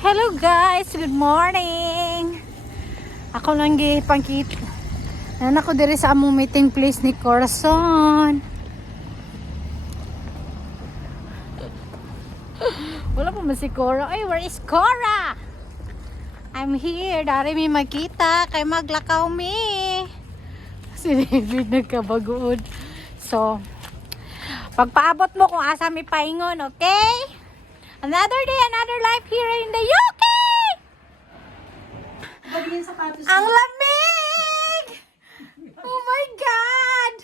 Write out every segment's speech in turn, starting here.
Hello guys, good morning. Ako lang gipangkit. Nan ako diri sa among meeting place ni Corazon. Wala pa man si Cora. Ay, where is Cora? I'm here. Dari mi makita kay maglakaw mi. Si David nagkabagood. So, pagpaabot mo kung asa mi paingon, okay? Another day, another life here in the UK! Ang lamig! Oh my God!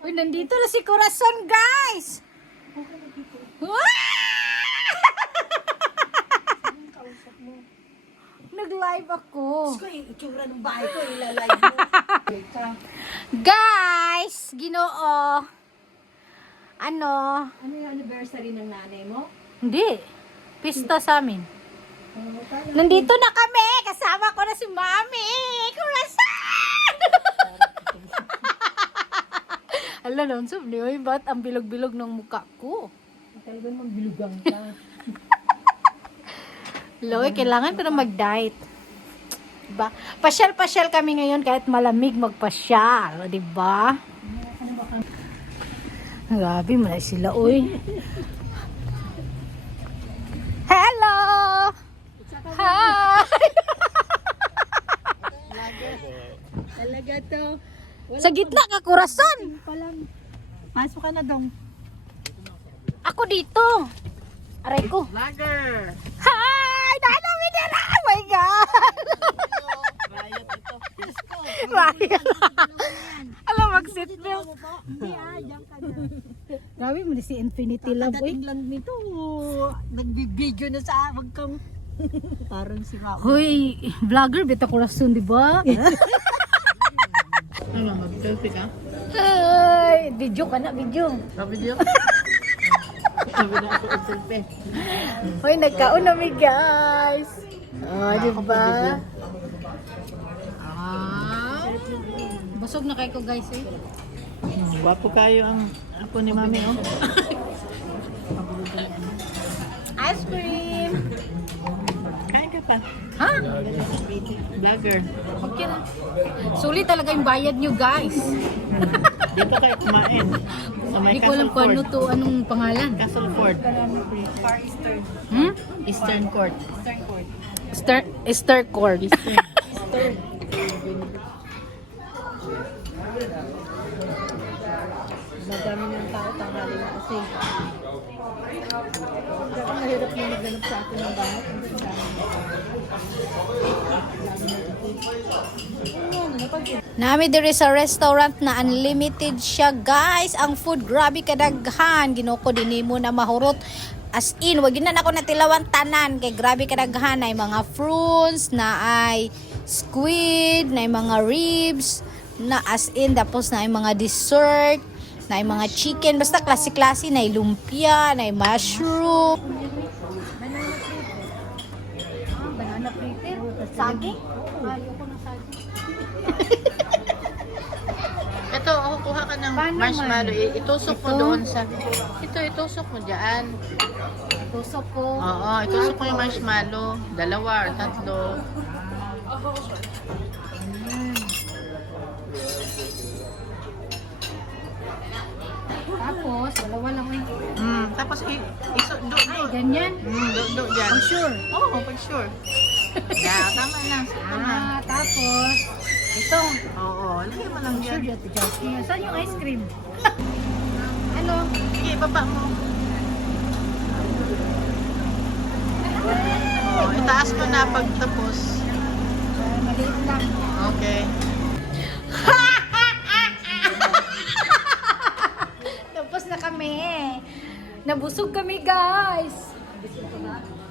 Uy, nandito na si Corazon, guys! Nag-live ako. Itsura ng bahay ko, ilalive mo. Guys, Ginoo. Ano Yung anniversary ng nanay mo? Hindi. Pista sa amin. Nandito na kami. Kasama ko na si Mami. Corazon! Alam naman, sabi niyo, ba't ang bilog-bilog ng mukha ko? Talagang magbilugang ka. Loy, kailangan ko na mag-diet. Diba? Pasyal-pasyal kami ngayon kahit malamig magpasyal. Diba? Grabe, malay sila, uy. Hello! Hi! Talaga to. Sa gitna ka, Corazon! Palang. Pasok ka na dong. Ako dito. Aray ko. Vlogger! Hi! Dahil mi dira! Oh my God! Riot ito. Riot. Alam, mag-seatbelt. Hindi diyan ka na. Grabe mo si Infinity Love, uy. Kadating lang nito. Nagbibideo na sa wag kang parang si Mao. Hoy, vlogger, beta Corazon, di ba? Ano, mag-selfie ka? Ay, video ka na, video. Video? Sabi na ako selfie. Hoy, nagkauna mi, guys. Oh, di ba? Busog na kayo ko, guys, eh. Wapo kayo ang apo ni Mami, oh. Ice cream. Kain ka pa. Ha? Vlogger. Okay na. Sulit talaga yung bayad nyo, guys. Dito kayo kumain. Sa may Hindi ko alam Castle kung ano Fort. to, anong pangalan. Castle Fort. Hmm? Eastern Court. Star Court. Madami ng tao, tanghali na kasi. Ako mahirap na magganap sa akin ng bahay. Nami diri sa restaurant na unlimited siya, guys. Ang food grabe kadaghan. Ginoko dinhi mo na mahurot. As in, wag na ako natilawan tanan kay grabe kadaghan ay mga fruits, na ay squid, na ay mga ribs, na as in tapos na ay mga dessert, na ay mga chicken, basta klase-klase, na ay lumpia, na ay mushroom. Banana fritter? Saging? Ayoko ng saging. Ito, kuha ka ng Paano marshmallow. man? Itusok mo Ito? doon sa... Ito, itusok mo dyan. Tusok ko. Oo, itusok mo yung marshmallow. 2 or 3. Tapos, dalawa lang eh. Tapos, do. Ay, ganyan. Do dyan. Oh, sure. Oo, pag sure. Yeah, tama na. Tapos, ito. Oo, lagyan mo lang Sure, dyan. Dati Justin. Saan yung ice cream? Ano? Sige, baba mo. Oo, itaas mo na pagtapos. Maliit lang. Okay. Tapos na kami. Nabusog kami, guys.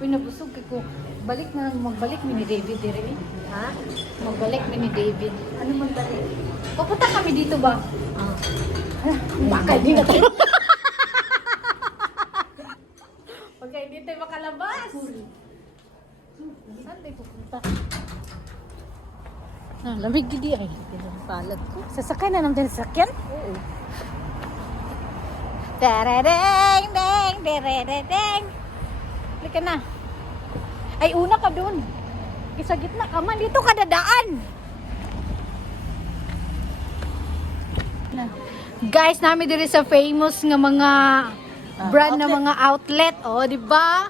Uy, nabusog ko. Magbalik mi ni David dire. Ha? Magbalik mi ni David. Ano magbalik? Pupunta kami dito ba? Baka hindi na tayo. Pagka hindi tayo makalabas. Saan tayo pupunta? Lamig gidi ay. Pinagpalat ko. Sasakay na naman din sa sakyan? Oo. Taradeng, deng, deredeng. Halika na. Ay, una ka dun. Sa gitna ka man. Dito ka dadaan. Guys, namin diri sa famous nga mga brand na mga outlet. O, di ba?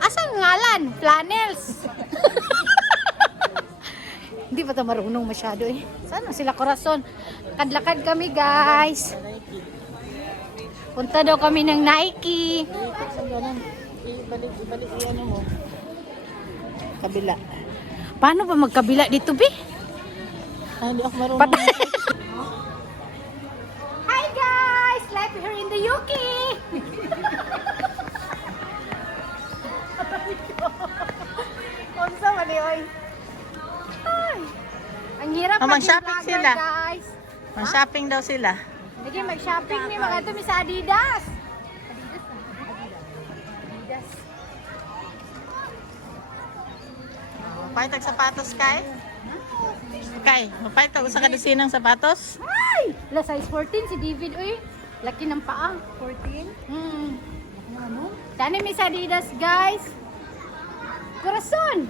Asang ngalan? Flannels. Hindi pa ito marunong masyado eh. Sana sila Corazon. Lakad-lakad kami guys. Punta daw kami ng Nike. Ibalik ano mo. Kabila. Paano ba magkabila dito, Bi? Hindi ako marunong. Hi guys! Live here in the UK! Unsa man oy? Ay! Ang hirap Mag-shopping mag-vlogger, sila. guys. Mag-shopping daw sila. Lagi mag-shopping ni mga ito sa Adidas. Mapaytag sapatos kay? Kay, mapaytag sa kadusinang sapatos? Ay! La size 14 si David oy. Laki ng paa. 14? Ano? Tani mi sa Adidas, guys. Corazon.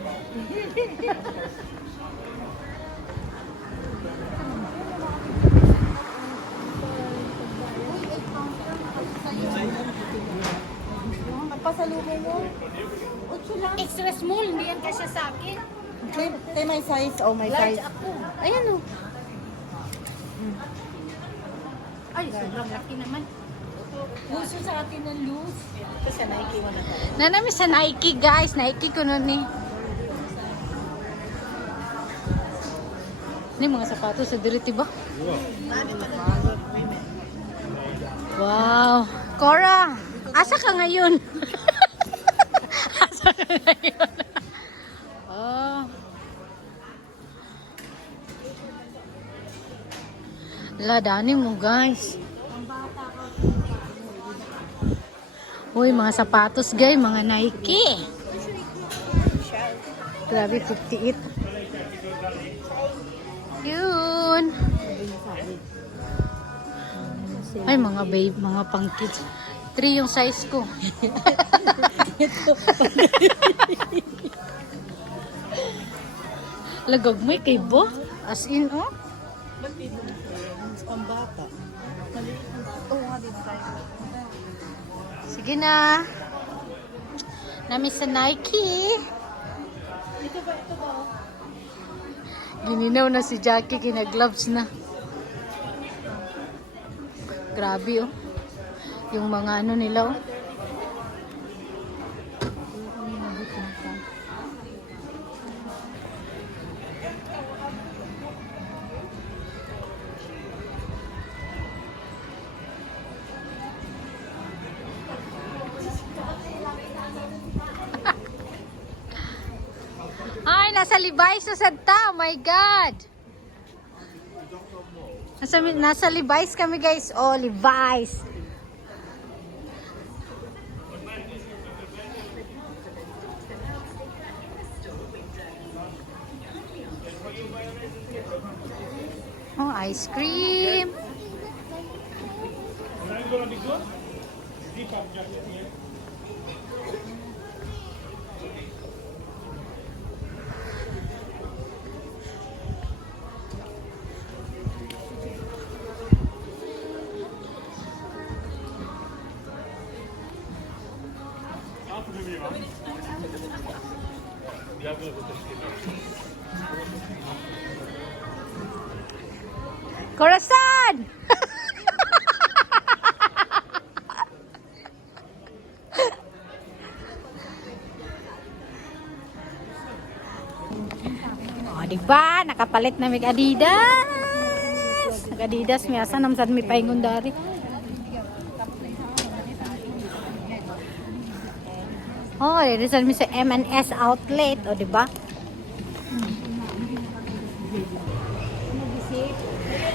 Pasalubong mo. Extra small, hindi yan kasya sa akin. Tay my size. Oh, my Large size. ako. Ayan o. Ay, sobrang laki naman. Gusto sa atin ng loose. Kasi Nike mo na tayo. Nanami sa Nike, guys. Nike ko nun eh. Ini mga sapatos sa diriti ba? Wow. Cora, asa ka ngayon? Asa ka ngayon? Oh. Ladani mo, guys. Uy, mga sapatos, guys. Mga Nike. Grabe, 58. Yun. Ay, mga babe, mga pang kids. 3 yung size ko. Lagag mo kay Bo. As in, oh. Pambata. Sige na. Nami sa Nike. Gininaw na si Jackie, kina-gloves na. Grabe oh. Yung mga ano nila oh. Ay, nasa Levi's sa Santa. Oh my God. Nasa Levi's kami, guys. Oh, Levi's. Oh, ice cream. Corazon! Oh, diba? Nakapalit na may Adidas. Nag-Adidas, may asa namsan may paingon dari. Oh, rizal mi sa M&S outlet. O, diba?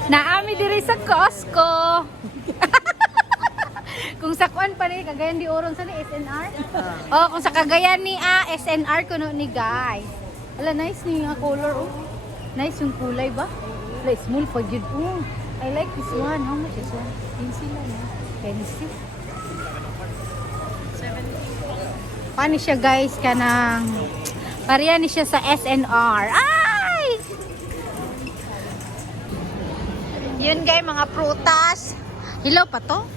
Naami diri sa Costco. Kung sa kuan pa ni Cagayan de Oro sa ni SNR. Oh, kung sa Cagayan ni SNR kuno ni guys. Ala nice ni nga color oh. Nice yung kulay ba? Like small pa gyud oh. I like this one. How much is one? 15 lang. 20. Paano siya guys kanang pareha ni siya sa SNR. Ay! Yun guys, mga prutas. Hilaw pa to?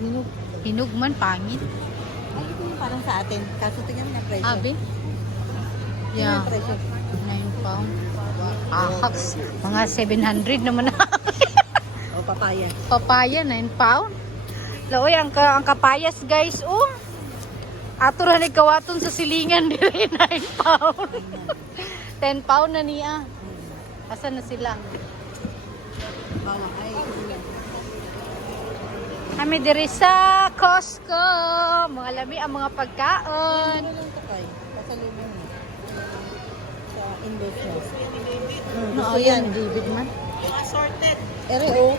Hinog. Hinog man, pangit. Ay, ito yung parang sa atin. Kaso tingnan mo na presyo. Abi? Tingnan Yeah. yung presyo. 9 pounds. Ahaks. Mga 700 naman na. O, papaya. Papaya, 9 pounds. Laoy, ang kapayas guys, oh. Ato ra ni kawaton sa silingan dire 9 pound. 10 pound na niya. Asa na sila? Bawa. Ay, ito na. Kami dire sa Costco. Mga lami ang mga pagkaon. Ano lang ito kay? Pasalubong mo. Sa Indos mo. No, yan, David man. Assorted. Ere, o.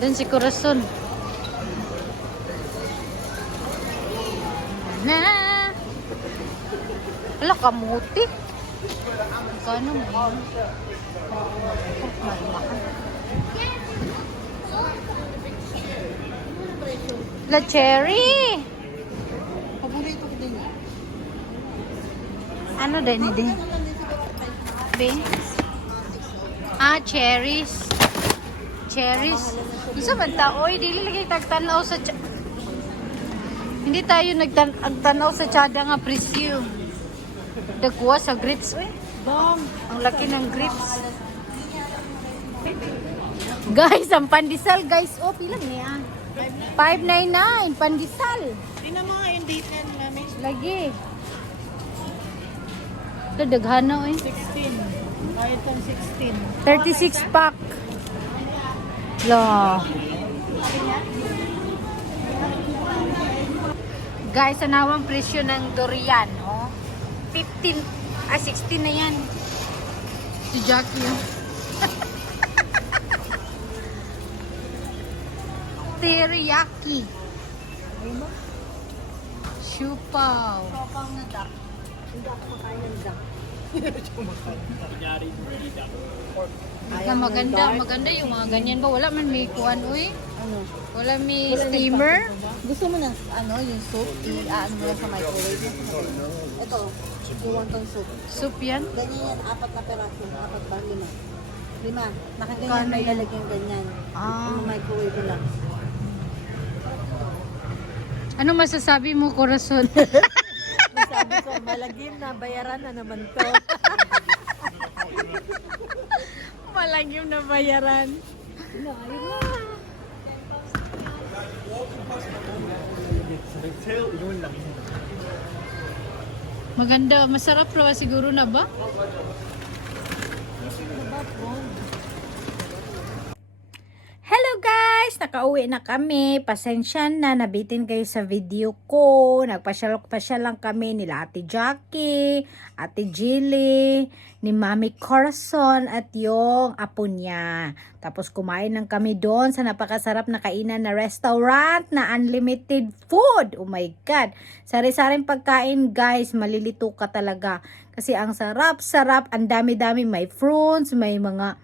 Doon si Corazon. Na. Wala kamuti. Kano mo yun? La cherry. Paborito ko din. Ano din din? Beans? Ah, cherries. Cherries. Isa man ta, oy, dili lagi tagtanaw sa hindi tayo nagtanaw sa tsada nga presyo. Dagwa sa grapes, oy. Bang! Ang laki ng grapes. Guys, ang pandesal, guys. Oh, pila niya? 5.99 pandesal. Tingnan mo nga yung date yan, mami. Lagi. Ito, daghana, oy. 16. Kahit ang 16. 36 pack. La. Guys, anawang presyo ng durian, oh. 16 na yan. Si Jackie, oh. Teriyaki. Siupaw. Sopang na duck. Hindi ako makain ng duck. Ika maganda yung mga ganyan ba? Wala man may kuan, uy. Ano? Wala may steamer. Gusto mo ng ano, yung soup, i-aan mo lang sa microwave. Ito, you want tong soup. Soup yan. Ganyan yan, 4 na peraso. 4 ba? 5. 5. Nakaganyan, Kano may yan? lalagyan ganyan. Ah. Yung microwave mo lang. Ano masasabi mo, Corazon? Sabi ko, malagim na, bayaran na naman to. Malagim na bayaran. Maganda, masarap raw siguro na ba? Hello guys! Nakauwi na kami. Pasensya na, nabitin kayo sa video ko. Nagpasyal lang kami nila Ate Jackie, Ate Jilly, ni Mami Corazon at yung apo niya. Tapos kumain lang kami doon sa napakasarap na kainan na restaurant na unlimited food. Oh my God! Sari-saring pagkain guys, malilito ka talaga. Kasi ang sarap-sarap, ang dami-dami, may fruits, may mga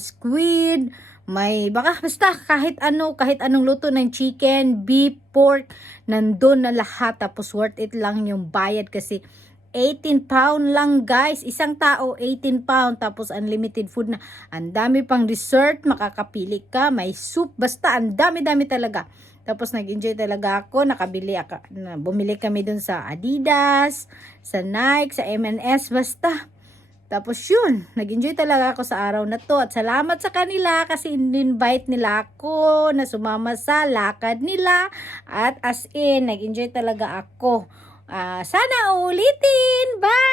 squid, basta kahit anong luto ng chicken, beef, pork, nandun na lahat. Tapos worth it lang yung bayad kasi 18 pound lang guys. Isang tao, 18 pound. Tapos unlimited food na. Ang dami pang dessert, makakapili ka. May soup, basta ang dami-dami talaga. Tapos nag-enjoy talaga ako. Bumili kami dun sa Adidas, sa Nike, sa M&S, basta. Tapos yun, nag-enjoy talaga ako sa araw na to. At salamat sa kanila kasi in-invite nila ako na sumama sa lakad nila. At as in, nag-enjoy talaga ako. Sana ulitin. Bye!